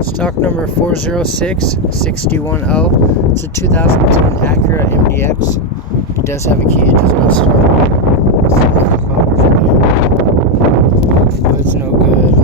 Stock number 406610. It's a 2010 Acura MDX. It does have a key, it does not start. It's no good.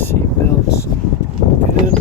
Seatbelts good.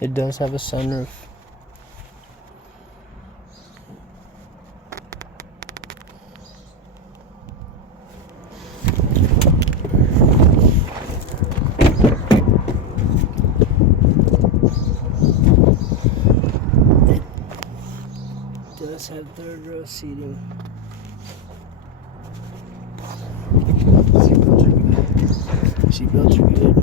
It does have a sunroof. It does have third row seating. Seatbelts are good.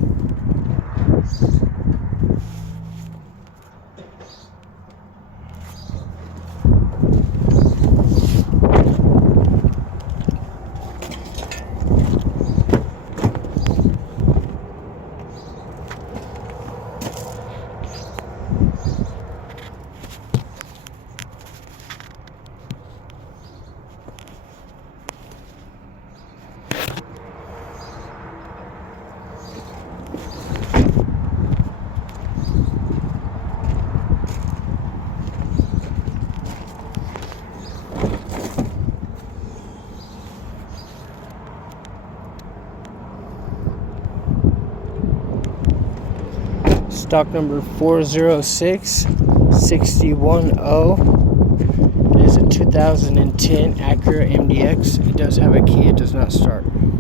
Stock number 406610. It is a 2010 Acura MDX. It does have a key, it does not start.